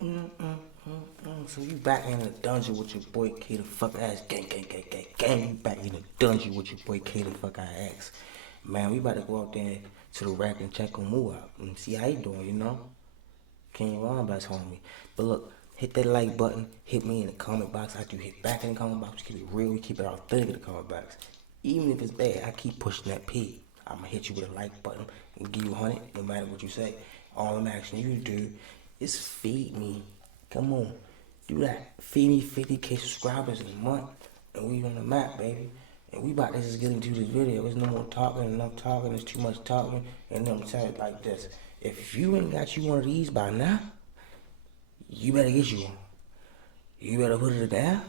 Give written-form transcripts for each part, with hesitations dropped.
So you back in the dungeon with your boy K the fuck ass gang. You back in the dungeon with your boy K the fuck ass. Man, we about to go out there to the rack and check on Muwop and see how he doing, you know? King Von Bass homie. But look, hit that like button, hit me in the comment box. I do hit back in the comment box. Keep it real, we keep it authentic in the comment box. Even if it's bad, I keep pushing that P. I'ma hit you with a like button and give you 100 no matter what you say. All I'm asking you to do is feed me. Come on, do that. Feed me 50K subscribers in a month, and we on the map, baby. And we about to just get into this video. There's no more talking, enough talking. There's too much talking. And I'm telling you like this: if you ain't got you one of these by now, you better get you one. You better put it down.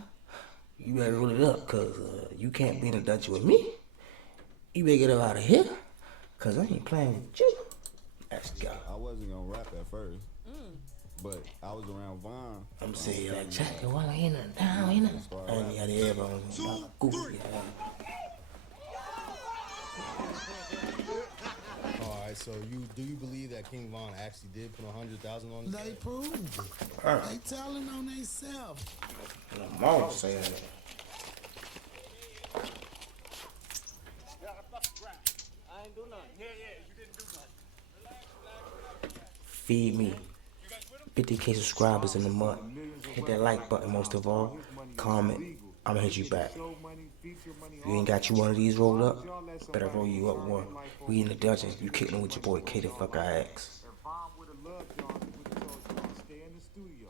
You better roll it up, cause you can't be in a dungeon with me. You better get up out of here, cause I ain't playing with you. Let's go. I wasn't gonna rap at first, but I was around Von. I'm saying like, check it while I ain't down, ain't it? I ain't got the air on. Goofy. Alright, so do you believe that King Von actually did put 100,000 on the They proved it. They telling on themselves. I'm always saying that. I ain't do nothing. Yeah, you didn't do nothing. Feed me 50K subscribers in a month. Hit that like button most of all. Comment. I'ma hit you back. You ain't got you one of these rolled up? Better roll you up one. We in the dungeon. You kicking with your boy K the fuck I X. Stay in the studio.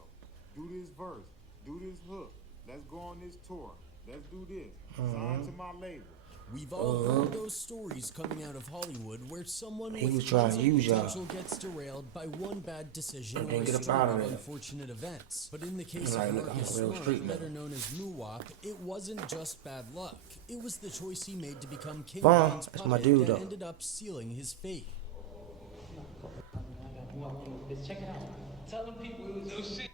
Do this verse. Do this hook. Let's go on this tour. Let's do this. Sign to my label. We've all heard those stories coming out of Hollywood where someone He with was trying to use y'all. potential gets derailed by one bad decision And or a get up string out of of there. unfortunate events. But in the case Like, of look, I'm Marcus a real Smart, street better nigga. known as Muwop, it wasn't just bad luck. It was the choice he made to become King Von, Von's that's my puppet dude, that though. ended up sealing his fate. Check it out. Tell them people it was no shit.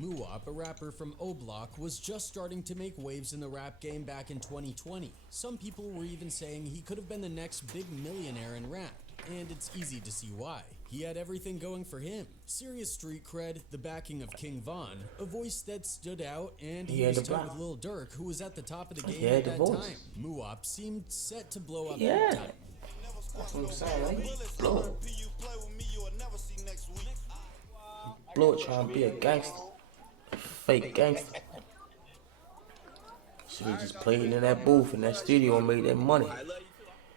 Muwop, a rapper from O Block, was just starting to make waves in the rap game back in 2020. Some people were even saying he could have been the next big millionaire in rap, and it's easy to see why. He had everything going for him. Serious street cred, the backing of King Von, a voice that stood out, and He he had was the tied block. with Lil Durk, who was at the top of the He game had at the that voice. time. Muwop seemed set to blow up Yeah. big time. That's what I'm saying. Like, blow it. Blow it trying to be a gangster. Fake gangster. Should've just played in that booth in that studio and made that money.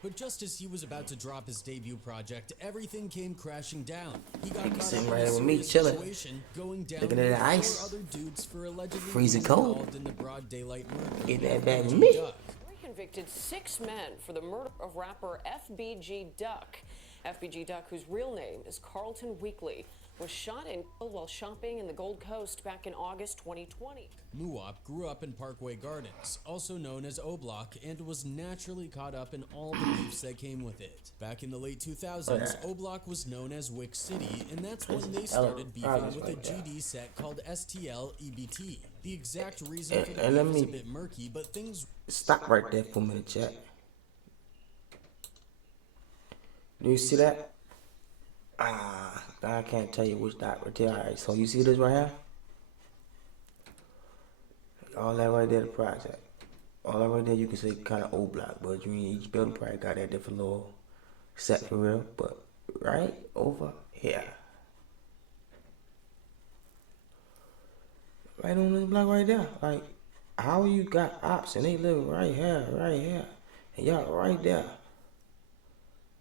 But just as he was about to drop his debut project, everything came crashing down. He got He caught sitting up in right a here with me, serious chilling, situation, going down looking at with the ice, 4 other dudes for allegedly freezing being cold. involved in the broad daylight murder. Getting of that bad with FBG me. Duck. Convicted 6 men for the murder of rapper FBG Duck. FBG Duck, whose real name is Carlton Weekly, was shot and killed while shopping in the Gold Coast back in August 2020. Muwop grew up in Parkway Gardens, also known as O Block, and was naturally caught up in all the beefs that came with it. Back in the late 2000s, O Block was known as Wick City, and that's when they started beefing with a GD set called STL EBT. The exact reason for the let beef is me- a bit murky, but things... Stop right there for a minute, chat. Do you see that? I can't tell you which dot right there. Alright, so you see this right here? All that right there, the project. All that right there, you can say kind of old block, but each building probably got that different little set for real. But right over here, right on this block right there, like how you got ops and they live right here, and y'all right there.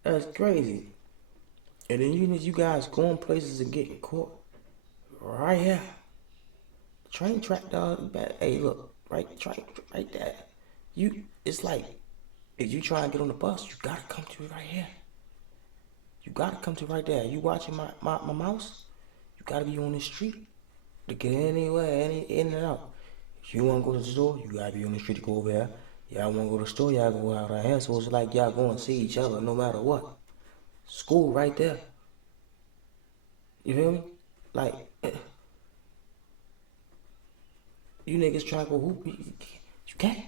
That's crazy. And then you guys going places and getting caught right here. Train track dog. Hey, look, right there. It's like if you try and get on the bus, you gotta come to it right here. You gotta come to right there. You watching my mouse? You gotta be on the street to get anywhere, in and out. If you wanna go to the store, you gotta be on the street to go over here. Y'all wanna go to the store, y'all go out right here. So it's like y'all go and see each other no matter what. School right there. You feel me? Like, you niggas try to go hoop, you can't.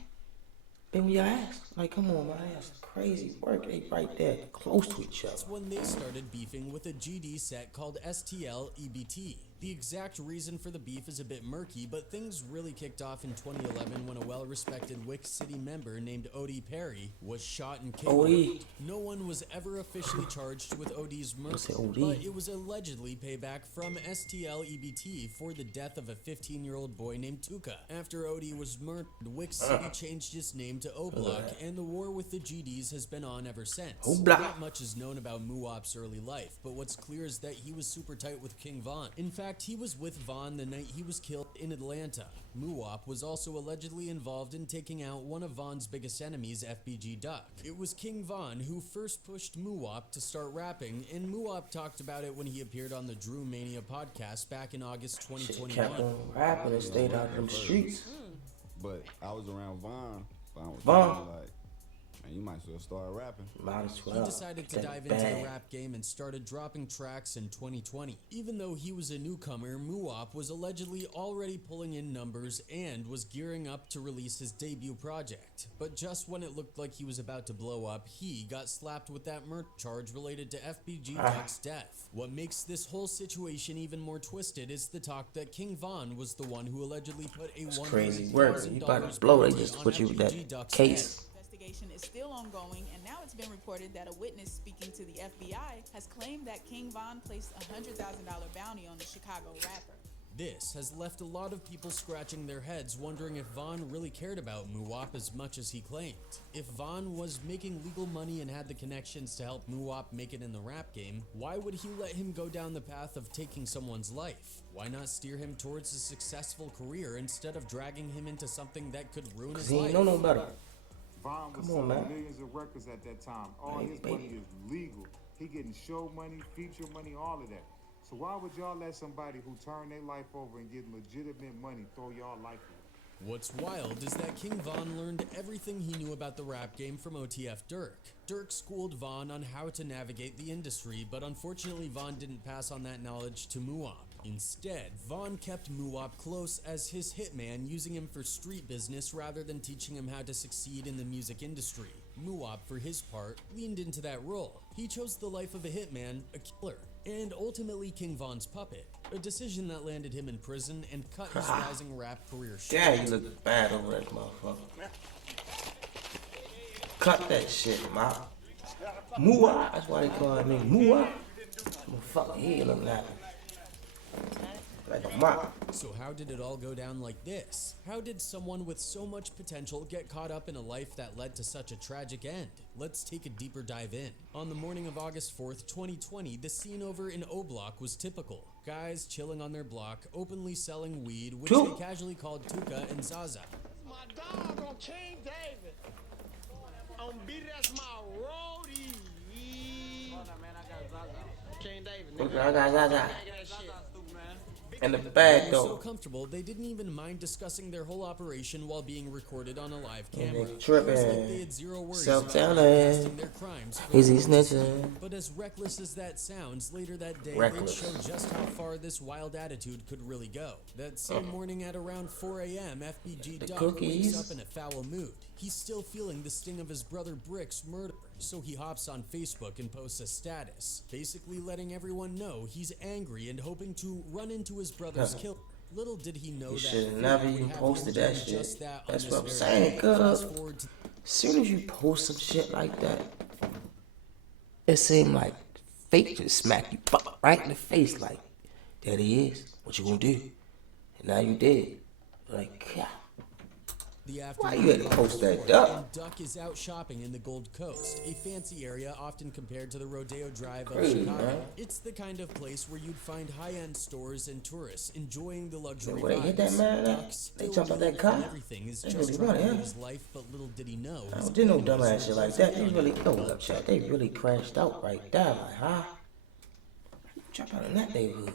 Then when y'all ask, like, come on, man, that's crazy. crazy work. They right there close to each other. That's when they started beefing with a GD set called STL EBT. The exact reason for the beef is a bit murky, but things really kicked off in 2011 when a well-respected Wick City member named Odie Perry was shot and killed. Odie. No one was ever officially charged with Odie's murder, say Odie. but it was allegedly payback from STL EBT for the death of a 15-year-old boy named Tuka. After Odie was murdered, Wick City changed its name to O-Block, and the war with the GDs has been on ever since. O-Block. Not much is known about Muwop's early life, but what's clear is that he was super tight with King Von. In fact, he was with Von the night he was killed in Atlanta. Muwop was also allegedly involved in taking out one of Von's biggest enemies, FBG Duck. It was King Von who first pushed Muwop to start rapping, and Muwop talked about it when he appeared on the Drew Mania podcast back in August Shit 2021. kept on rapping and stayed out them streets. But I was around Von. Von was Von. telling me, like, man, you might as well start rapping. Might as well. He decided to That dive into bag. the rap game and started dropping tracks in 2020. Even though he was a newcomer, Muwop was allegedly already pulling in numbers and was gearing up to release his debut project. But just when it looked like he was about to blow up, he got slapped with that murder charge related to FBG Duck's death. What makes this whole situation even more twisted is the talk that King Von was the one who allegedly put a Crazy work. You about to blow. They just put you with that case. Investigation is still ongoing, and now it's been reported that a witness speaking to the FBI has claimed that King Von placed a $100,000 bounty on the Chicago rapper. This has left a lot of people scratching their heads wondering if Von really cared about Muwop as much as he claimed. If Von was making legal money and had the connections to help Muwop make it in the rap game, why would he let him go down the path of taking someone's life? Why not steer him towards a successful career instead of dragging him into something that could ruin his He life? ain't know no better. Von was Come on, selling man. millions of records at that time. All Hey, his baby. money is legal. He getting show money, feature money, all of that. So why would y'all let somebody who turned their life over and get legitimate money throw y'all life away? What's wild is that King Von learned everything he knew about the rap game from OTF Dirk. Dirk schooled Von on how to navigate the industry, but unfortunately Von didn't pass on that knowledge to Muwop. Instead, Von kept Muwop close as his hitman, using him for street business rather than teaching him how to succeed in the music industry. Muwop, for his part, leaned into that role. He chose the life of a hitman, a killer, and ultimately King Von's puppet, a decision that landed him in prison and cut his rising rap career short. Damn, you look bad over that motherfucker. Cut that shit, ma. Muwop. That's why they call me Muwop. Motherfucker, he look like a mop. So how did it all go down like this? How did someone with so much potential get caught up in a life that led to such a tragic end? Let's take a deeper dive in. On the morning of August 4th, 2020, the scene over in O-Block was typical. Guys chilling on their block, openly selling weed, which they casually called Tuka and Zaza. My dog on King David. On B, that's my roadie. Hold on, man, I got Zaza. King David, nigga. I got Zaza. That shit. In the bag, They were so though. comfortable, they didn't even mind discussing their whole operation while being recorded on a live camera. They tripping. It was like they had zero worries Self-telling. about broadcasting their crimes. Is he snitching? But as reckless as that sounds, later that day Reckless. they'd show just how far this wild attitude could really go. That same morning at around 4 a.m., FBG The Duck cookies. wakes up in a foul mood. He's still feeling the sting of his brother Brick's murder, so he hops on Facebook and posts a status, basically letting everyone know he's angry and hoping to run into his brother's killer. Little did he know You that should fear never would even have posted him that doing shit. just that on That's this what I'm very saying, day. cuz. Fast forward to Soon as you post some shit like that, it seemed like fate just smack you right in the face like, there he is. What you gonna do? And now you did. Like, God. the Why afternoon you had to of post that, August Duck? 4th, and Duck is out shopping in the Gold Coast, a fancy area often compared to the Rodeo Drive of Crazy, Chicago. man. It's the kind of place where you'd find high-end stores and tourists enjoying the luxury Where they hit that vibes. man Duck, at? still They jumped out that reeling car? from everything, is They just really trying run, to live yeah. his life, but little did he know. I his don't do no plan was dumbass shit like that. They ultimately really, hold up, chat. They really crashed out right there. Like, huh? Jump out in that neighborhood.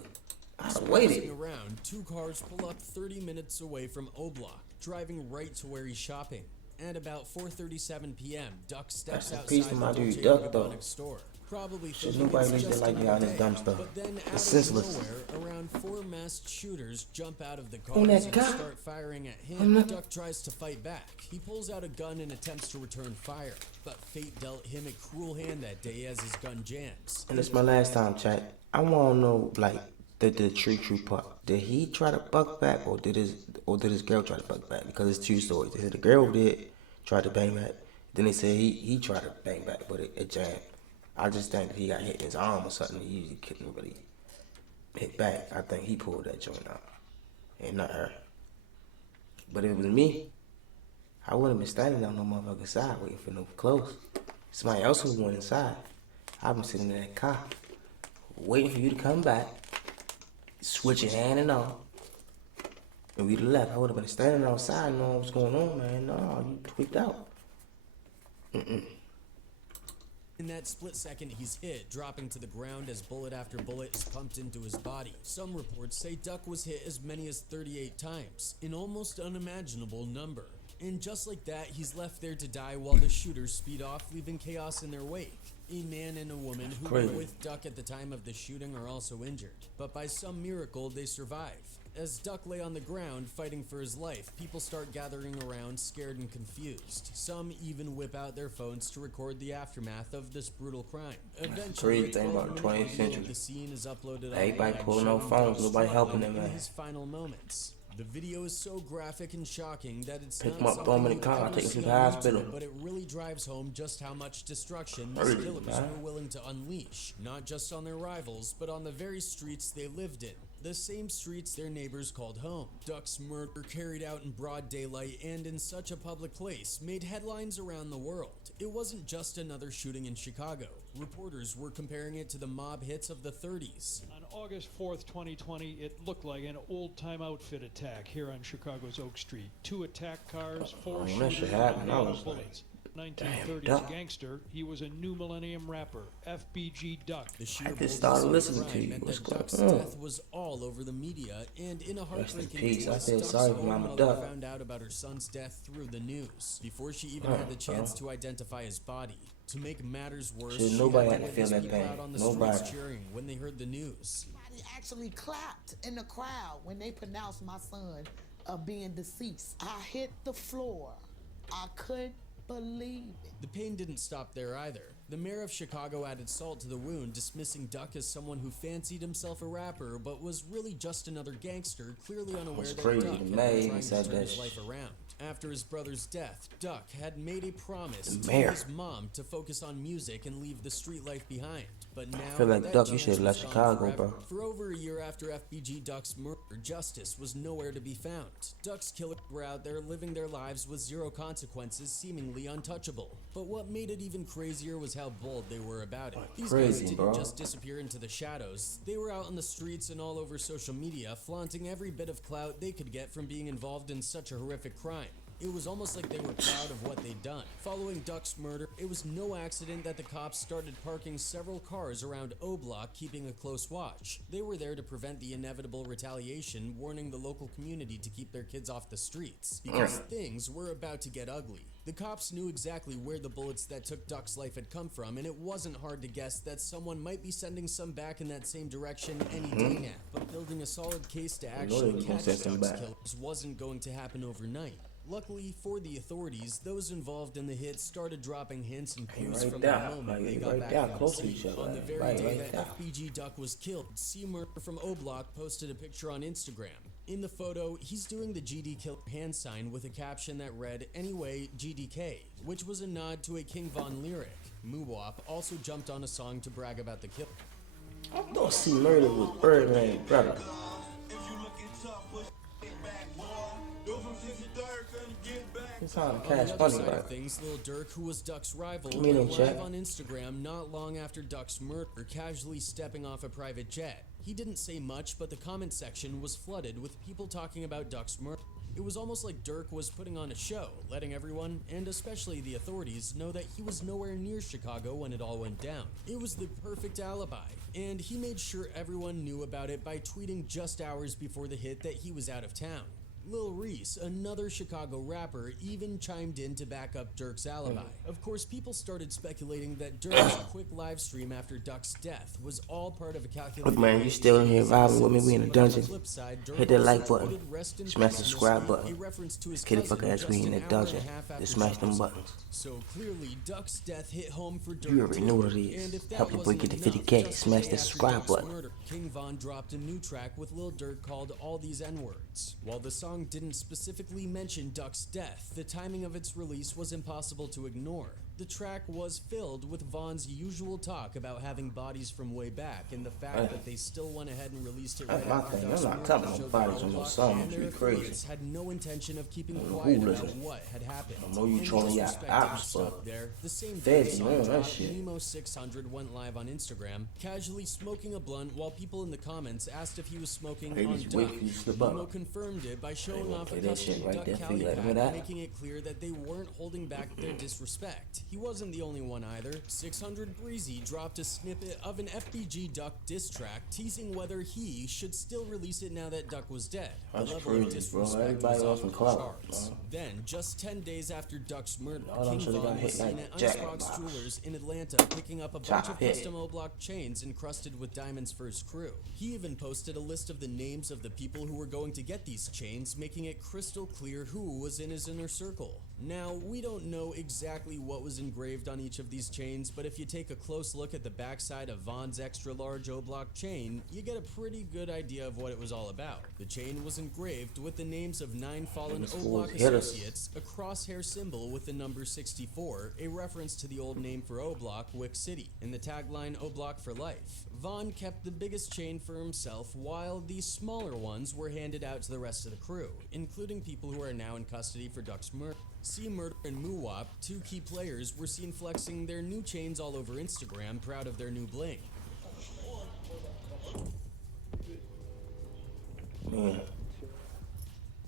I'd have waited. Passing around, two cars pull up 30 minutes away from O-Block, driving right to where he's shopping. At about 4:37 p.m., Duck steps Rest in outside peace to the my Dolce dude, Duck, & though. Gabbana store. probably Shit, thinking nobody it's lives just their life another behind this day. dumb stuff. But then out It's of senseless. nowhere, around 4 masked shooters jump out of the On cars that and car? start firing at him. Duck tries to fight back. He pulls out a gun and attempts to return fire, but fate dealt him a cruel hand that day as his gun jams. And it's my last time, chat. I want to know, like, the tree part. Did he try to buck back, or did his girl try to buck back? Because it's two stories. They said the girl did try to bang back. Then they said he tried to bang back, but it jammed. I just think he got hit in his arm or something. He couldn't really hit back. I think he pulled that joint out, and not her. But if it was me, I wouldn't been standing on no motherfucking side waiting for no clothes. Somebody else who went inside. I've been sitting in that car waiting for you to come back, switch your hand and all, and we'd have left. I would have been standing outside knowing what's going on, man. No, you tweaked out. In that split second, he's hit, dropping to the ground as bullet after bullet is pumped into his body. Some reports say Duck was hit as many as 38 times, an almost unimaginable number. And just like that, he's left there to die while the shooters speed off, leaving chaos in their wake. A man and a woman who were with Duck at the time of the shooting are also injured, but by some miracle, they survive. As Duck lay on the ground fighting for his life, people start gathering around, scared and confused. Some even whip out their phones to record the aftermath of this brutal crime. Eventually, Crazy thing about the 20th century. The scene is uploaded Everybody online, pulling out showing phones, Duck nobody helping struggling them, in man. his final moments. The video is so graphic and shocking that it's Pick not him up, throw him in something the car, you would take him see to the on hospital. YouTube, but it really drives home just how much destruction these Hurry, killers man. were willing to unleash, not just on their rivals, but on the very streets they lived in. The same streets their neighbors called home. Duck's murder, carried out in broad daylight and in such a public place, made headlines around the world. It wasn't just another shooting in Chicago. Reporters were comparing it to the mob hits of the 30s. On August 4th, 2020, it looked like an old-time outfit attack here on Chicago's Oak Street. 2 attack cars, 4 that shooters, shit and happened. a I lot was of like, bullets. 1930s Duck. gangster, he was a new millennium rapper, FBG Duck. The sheer I just boldness started of listening the to crime you. meant What's that going Duck's on? death was all over the media, and in a Rest in heartbreaking peace. I twist, feel Duck's sorry for own Mama mother Duck. found out about her son's death through the news before she even had the chance to identify his body. To make matters worse, Shit, she nobody had had to to feel witness that people pain. out on the Nobody. streets cheering when they heard the news. Somebody actually clapped in the crowd when they pronounced my son being deceased. I hit the floor. I couldn't believe it. The pain didn't stop there either. The mayor of Chicago added salt to the wound, dismissing Duck as someone who fancied himself a rapper, but was really just another gangster, clearly unaware That's that crazy. Duck The had mayor been even trying to said turn that his shit. life around. After his brother's death, Duck had made a promise The to mayor. his mom to focus on music and leave the street life behind. But now, feel like that Duck, you chance should've left was gone Chicago, forever. bro. For over a year after FBG Duck's murder, justice was nowhere to be found. Duck's killers were out there living their lives with zero consequences, seemingly untouchable. But what made it even crazier was how bold they were about it. These Crazy, guys didn't bro. just disappear into the shadows. They were out on the streets and all over social media, flaunting every bit of clout they could get from being involved in such a horrific crime. It was almost like they were proud of what they'd done. Following Duck's murder, it was no accident that the cops started parking several cars around O Block, keeping a close watch. They were there to prevent the inevitable retaliation, warning the local community to keep their kids off the streets, because things were about to get ugly. The cops knew exactly where the bullets that took Duck's life had come from, and it wasn't hard to guess that someone might be sending some back in that same direction any day now. But building a solid case to they actually was gonna catch send some Duck's back. killers wasn't going to happen overnight. Luckily for the authorities, those involved in the hit started dropping hints and clues right from there, the moment like, they got right back there, from close the to scene. each other, On the very right day there. that FBG Duck was killed, Seymour from O Block posted a picture on Instagram. In the photo, he's doing the GD Killer hand sign with a caption that read, "Anyway, GDK," which was a nod to a King Von lyric. Muwop also jumped on a song to brag about the kill. I thought C Murder was Birdman, brother. It's how the On cash the other money, side bro. of things, Lil Durk, who was Duck's rival, Come in went and live chat. on Instagram not long after Duck's murder, casually stepping off a private jet. He didn't say much, but the comment section was flooded with people talking about Duck's murder. It was almost like Durk was putting on a show, letting everyone, and especially the authorities, know that he was nowhere near Chicago when it all went down. It was the perfect alibi, and he made sure everyone knew about it by tweeting just hours before the hit that he was out of town. Lil Reese, another Chicago rapper, even chimed in to back up Dirk's alibi. Of course, people started speculating that Dirk's quick live stream after Duck's death was all part of a calculated... Look, man, you still in here vibing with me? We in the dungeon. Hit that like button. Smash the subscribe button. Kitty fuck ass, we in the dungeon. Just smash them buttons. So clearly, Duck's death hit home for Dirk. You already know what it is. Help your boy get to 50K. Smash that subscribe button. King Von dropped a new track with Lil Durk called All These N-Words. While the song didn't specifically mention Duck's death, the timing of its release was impossible to ignore. The track was filled with Von's usual talk about having bodies from way back and the fact that they still went ahead and released it right after Duck's murder. And their affiliates had no intention of keeping quiet about what had happened. I know you trolling your ops, but the same day the song that dropped, shit. Nemo600 went live on Instagram, casually smoking a blunt while people in the comments asked if he was smoking Hey, on just Duck. wait for you to slip up. Nemo confirmed it by showing Hey, off a play that shit custom right Duck there for you, Cali like, hat, hear that? making it clear that they weren't holding back their disrespect. He wasn't the only one either. 600 Breezy dropped a snippet of an FBG Duck diss track teasing whether he should still release it now that Duck was dead. That's the level crazy, of bro. disrespect Everybody was lost off some the clout, charts. bro. Then, just 10 days after Duck's murder, All them King should've got Von was hit seen like at Jack Icebox Box. Jewelers in Atlanta picking up a bunch of hit. custom O-Block chains encrusted with diamonds for his crew. He even posted a list of the names of the people who were going to get these chains, making it crystal clear who was in his inner circle. Now, we don't know exactly what was engraved on each of these chains, but if you take a close look at the backside of Von's extra-large O-Block chain, you get a pretty good idea of what it was all about. The chain was engraved with the names of 9 fallen O-Block associates, a crosshair symbol with the number 64, a reference to the old name for O-Block, Wick City, and the tagline O-Block for life. Von kept the biggest chain for himself, while the smaller ones were handed out to the rest of the crew, including people who are now in custody for Duck's murder. C-Murder and Muwop, 2 key players, were seen flexing their new chains all over Instagram, proud of their new bling. Man.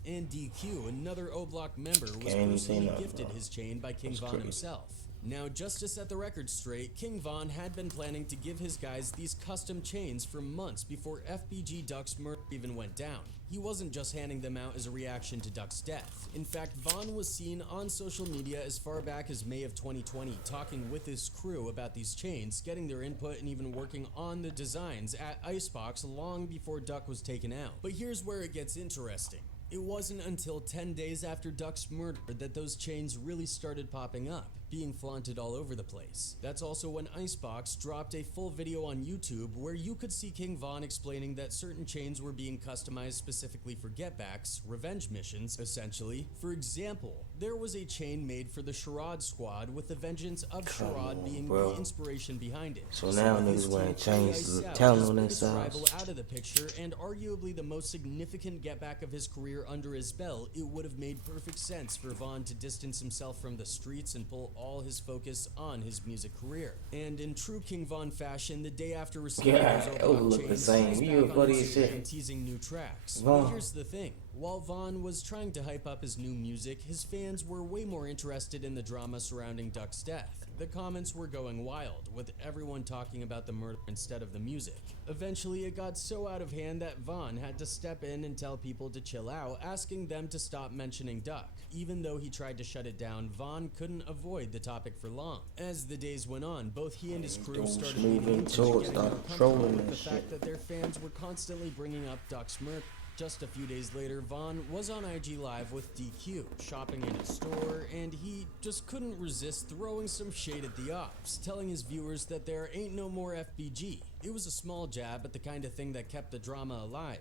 And DQ, another O-Block member, was Can't even say personally nothing, gifted bro. his chain by King That's Von crazy. himself. Now, just to set the record straight, King Von had been planning to give his guys these custom chains for months before FBG Duck's murder even went down. He wasn't just handing them out as a reaction to Duck's death. In fact, Von was seen on social media as far back as May of 2020, talking with his crew about these chains, getting their input, and even working on the designs at Icebox long before Duck was taken out. But here's where it gets interesting. It wasn't until 10 days after Duck's murder that those chains really started popping up, being flaunted all over the place. That's also when Icebox dropped a full video on YouTube where you could see King Von explaining that certain chains were being customized specifically for getbacks, revenge missions, essentially. For example, there was a chain made for the Charade Squad with the vengeance of Charade being the inspiration behind it. So now niggas wearing chains, telling on themselves. Rival out of the picture, and arguably the most significant getback of his career under his belt, it would have made perfect sense for Von to distance himself from the streets and pull all his focus on his music career. And in true King Von fashion, the day after receiving those O-Block chains, he's back on Instagram teasing new tracks. But here's the thing. While Von was trying to hype up his new music, his fans were way more interested in the drama surrounding Duck's death. The comments were going wild, with everyone talking about the murder instead of the music. Eventually, it got so out of hand that Von had to step in and tell people to chill out, asking them to stop mentioning Duck. Even though he tried to shut it down, Von couldn't avoid the topic for long. As the days went on, both he and his crew started getting into with the fact that their fans were constantly bringing up Duck's murder. Just a few days later, Von was on IG Live with DQ, shopping in a store, and he just couldn't resist throwing some shade at the ops, telling his viewers that there ain't no more FBG. It was a small jab, but the kind of thing that kept the drama alive.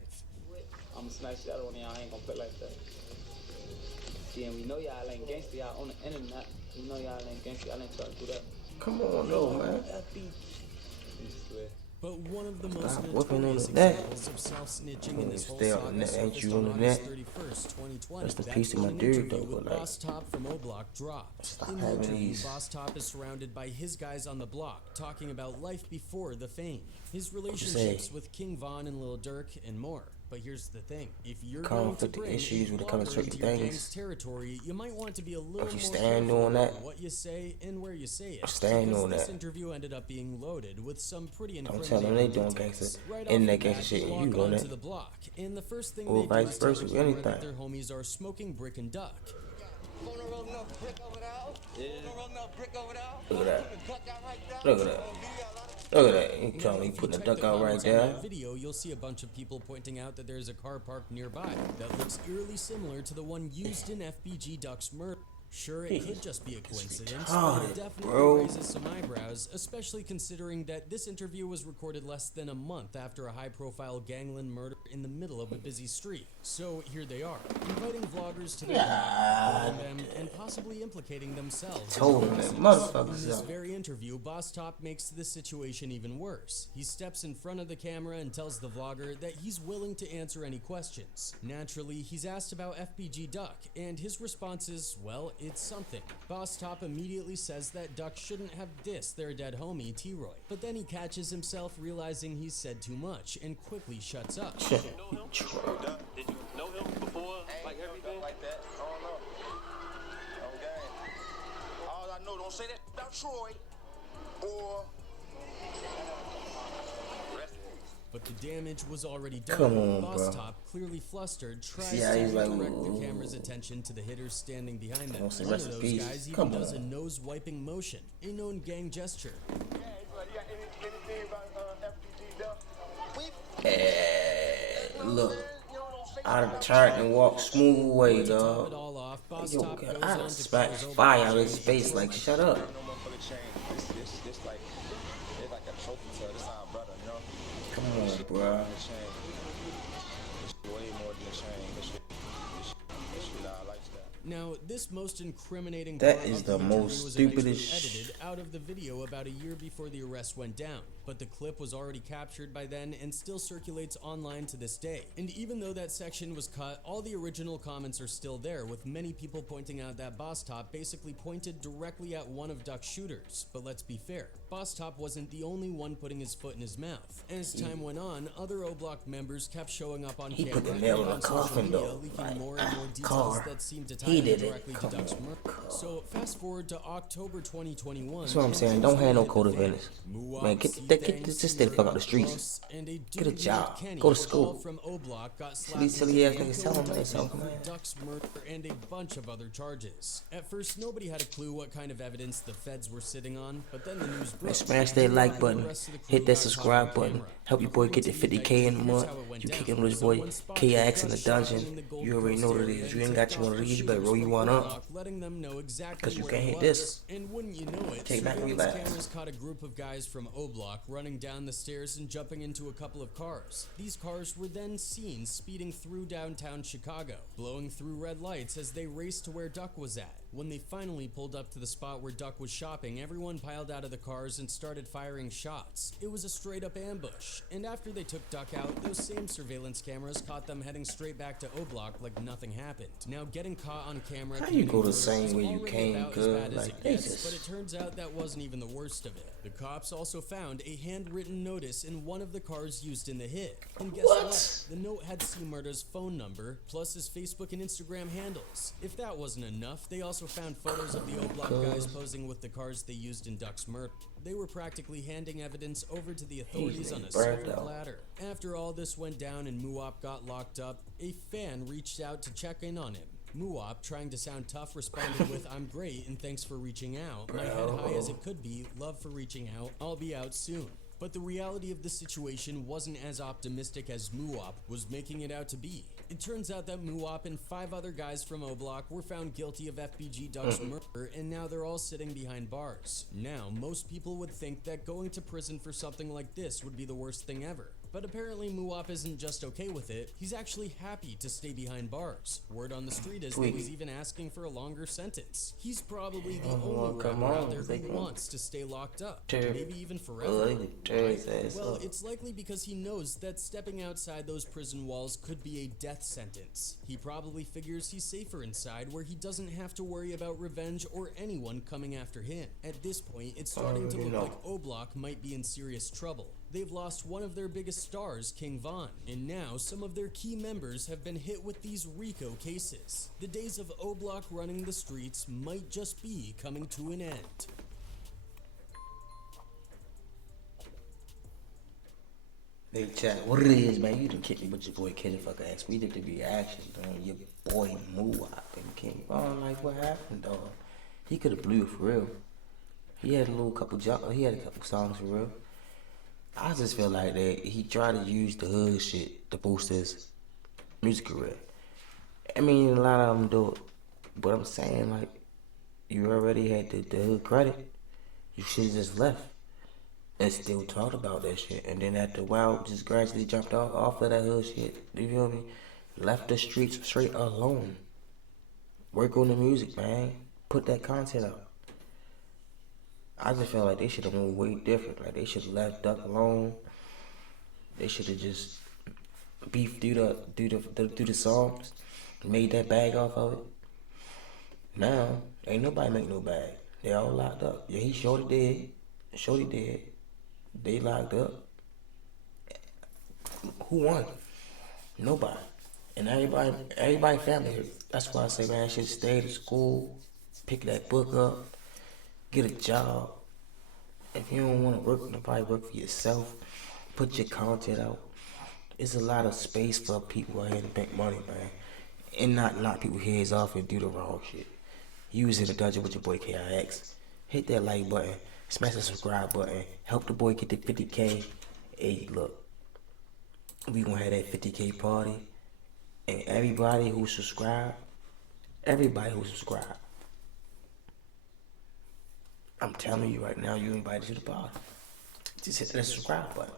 I'ma smash that on y'all, I ain't gonna play like that. See, and we know y'all ain't gangsta, y'all on the internet. We know y'all ain't gangsta, y'all ain't trying to do that. Come on, though, man. But one of the most whooping notorious on the neck. examples of self-snitching in this whole Stay on saga the neck, ain't surfaced you on on the August neck? 31st, 2020. That's the That's piece of when my an dude, interview though, with but, like, Boss Top from O-Block dropped. Stop In the having interview, these. Boss Top is surrounded by his guys on the block, talking about life before the fame, his relationships with King Von and Lil Durk, and more. But here's the thing: if you're going to Conflict bring issues a when it comes to blogger certain into your things. gang's territory, you might want to be a little If you more stand careful on that, about what you say and where you say it. stand Because on this that. interview ended up being loaded with some pretty Don't incriminating tell them they doing details. gangsta, Right in off that the gangsta bat, shit, and log you doing on it. to the block, and the first thing Or they do vice is tell the versa, camera anything. that their homies are smoking brick and duck. Look at that. Look at that. Look at that. You telling me If you putting a check duck the out right comments on there? that video, you'll see a bunch of people pointing out that there's a car parked nearby that looks eerily similar to the one used in FBG Duck's murder. Sure, it could just be a coincidence, but it definitely raises some eyebrows, especially considering that this interview was recorded less than a month after a high-profile gangland murder in the middle of a busy street. So here they are, inviting vloggers to their block, recording them, and possibly implicating themselves. Told him that motherfuckers In this up. very interview, Boss Top makes the situation even worse. He steps in front of the camera and tells the vlogger that he's willing to answer any questions. Naturally, he's asked about FBG Duck, and his response is, well, it's something. Boss Top immediately says that Duck shouldn't have dissed their dead homie, T-Roy. But then he catches himself realizing he's said too much and quickly shuts up. Did you know him before, like everything? Like that? I don't know. Okay. All I know, don't say that about Troy or... But the damage was already done. Come on, Boss bro. Top, clearly flustered, tries See to how he's like, redirect the ooh. camera's attention to the hitters standing behind them. Wants to One of rest in those peace. guys even Come does a on. nose-wiping motion, a known gang gesture. anything about FBG Duck? Hey, look. I'd have turned and walked smooth away, To top dog. it all off, Boss Yo, Top goes I'd on have to spat close fire out over of his face like, shut up. No motherfucking chain. This like, it's like a trophy to this our brother, you know? Come on, bruh. This chain. This way more than a chain. This shit our lifestyle. Now, this most incriminating That part is of the interview most was eventually stupidest edited out of the video about a year before the arrest went down, but the clip was already captured by then and still circulates online to this day. And even though that section was cut, all the original comments are still there, with many people pointing out that Boss Top basically pointed directly at one of Duck's shooters. But let's be fair, Boss Top wasn't the only one putting his foot in his mouth. As time went on, other O-Block members kept showing up on He camera put the nail in and the on social coffin, media, though. leaking Like, more and more details car. that seemed to tie He him did it. directly to Come Duck's on. murder. So fast forward to October 2021. That's what I'm saying. Don't have no code of ethics. Man, get just stay the fuck out the streets. Get a job. Go to school. From O-Block got These silly ass niggas tell them themselves, man. Duck's murder and a bunch of other charges. At first, nobody had a clue what kind of evidence the feds were sitting on, but then the news broke. Man, smash that like button. Hit that subscribe button. Help your boy get to 50K in a month. You kicking with his boy KX in the dungeon. You already know what it is. You ain't got you one of these, you better roll you one up. Letting them know exactly Cause you where can't he hit was. this. And wouldn't you know it, Take back what you surveillance left. cameras caught a group of guys from O-Block running down the stairs and jumping into a couple of cars. These cars were then seen speeding through downtown Chicago, blowing through red lights as they raced to where Duck was at. When they finally pulled up to the spot where Duck was shopping, everyone piled out of the cars and started firing shots. It was a straight up ambush, and after they took Duck out, those same surveillance cameras caught them heading straight back to O-Block like nothing happened. Now, getting caught on camera How you go the committing same murder way is you already came, about as good? bad as Like, it gets, Jesus. but it turns out that wasn't even the worst of it. The cops also found a handwritten notice in one of the cars used in the hit. And guess what? The note had C. Murda's phone number, plus his Facebook and Instagram handles. If that wasn't enough, they also found photos of the O-Block guys posing with the cars they used in Duck's murder. They were practically handing evidence over to the authorities on a silver platter. After all this went down and Muwop got locked up, a fan reached out to check in on him. Muwop, trying to sound tough, responded with, "I'm great and thanks for reaching out. My head high as it could be, love for reaching out, I'll be out soon." But the reality of the situation wasn't as optimistic as Muwop was making it out to be. It turns out that Muwop and 5 other guys from O-Block were found guilty of FBG Duck's murder, and now they're all sitting behind bars. Now, most people would think that going to prison for something like this would be the worst thing ever. But apparently Muwop isn't just okay with it, he's actually happy to stay behind bars. Word on the street is that he's even asking for a longer sentence. He's probably the only rapper out there who wants to stay locked up, maybe even forever. Well, it's likely because he knows that stepping outside those prison walls could be a death sentence. He probably figures he's safer inside, where he doesn't have to worry about revenge or anyone coming after him. At this point, it's starting to look like O-Block might be in serious trouble. They've lost one of their biggest stars, King Von, and now some of their key members have been hit with these RICO cases. The days of O-Block running the streets might just be coming to an end. Hey chat, what it is, man? You done kicked me with your boy Kid fucking ass. We did the reaction on your boy Muwop and King Von. Like, what happened, dog? He could have blew it for real. He had a little couple he had a couple songs for real. I just feel like that he tried to use the hood shit to boost his music career. I mean, a lot of them do it, but I'm saying, like, you already had the hood credit. You should have just left and still talked about that shit. And then after a while, just gradually jumped off of that hood shit. You feel me? Left the streets straight alone. Work on the music, man. Put that content out. I just feel like they should have moved way different. Like, they should have left Duck alone. They should have just beefed through the songs, made that bag off of it. Now, ain't nobody make no bag. They all locked up. Yeah, he shorty dead. Shorty dead. They locked up. Who won? Nobody. And everybody family here. That's why I say, man, should stay to school, pick that book up, get a job. If you don't want to work, nobody work for yourself. Put your content out. There's a lot of space for people out here to make money, man. And not knock people's heads off and do the wrong shit. You was in the dungeon with your boy KIX. Hit that like button. Smash the subscribe button. Help the boy get to 50K. Hey, look. We gonna have that 50K party. And everybody who subscribe, I'm telling you right now, you invited to the party. Just hit that subscribe button.